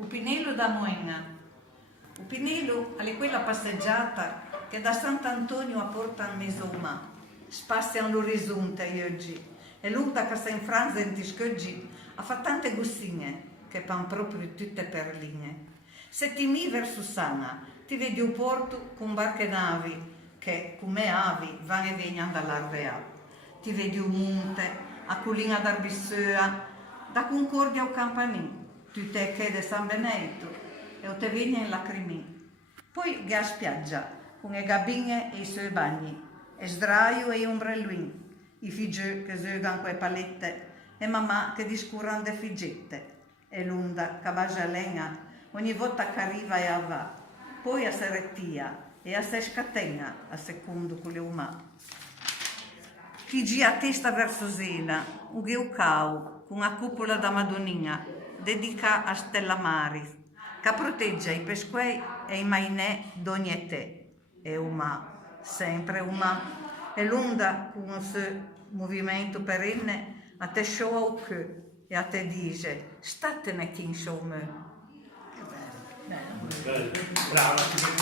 O Pinello da Moena. O Pinello è quella passeggiata che da Sant'Antonio a Porta Mesoma spazia all'orizzonte oggi e l'unda che sta in Francia in Tiscoggi ha fatto tante gustine che pan proprio tutte perline. Se ti mi verso Sana ti vedi un porto con barche navi che come avi vanno e vengono dall'Arvea. Ti vedi un monte a Colina d'Arbissea da Concordia o Campanì, tutte che di San Benedetto e o te viene in Lacrimì. Poi che a spiaggia con le gabine e i suoi bagni, e sdraio e ombrelluin, i figli che giocano con le palette e mamma che discurano le figgette e l'onda che va a legna ogni volta che arriva e va, poi a se rettia e a se scatena a secondo con le umane. Chi gira a testa verso Sena, un geucao con una cupola da Madonnina dedica a Stella Maris, che protegge i pesquei e i mainè d'ogni età. E umà, sempre umà, e l'onda con il suo movimento perenne a te show e a te dice, statene chi insomma. Bello. Brava.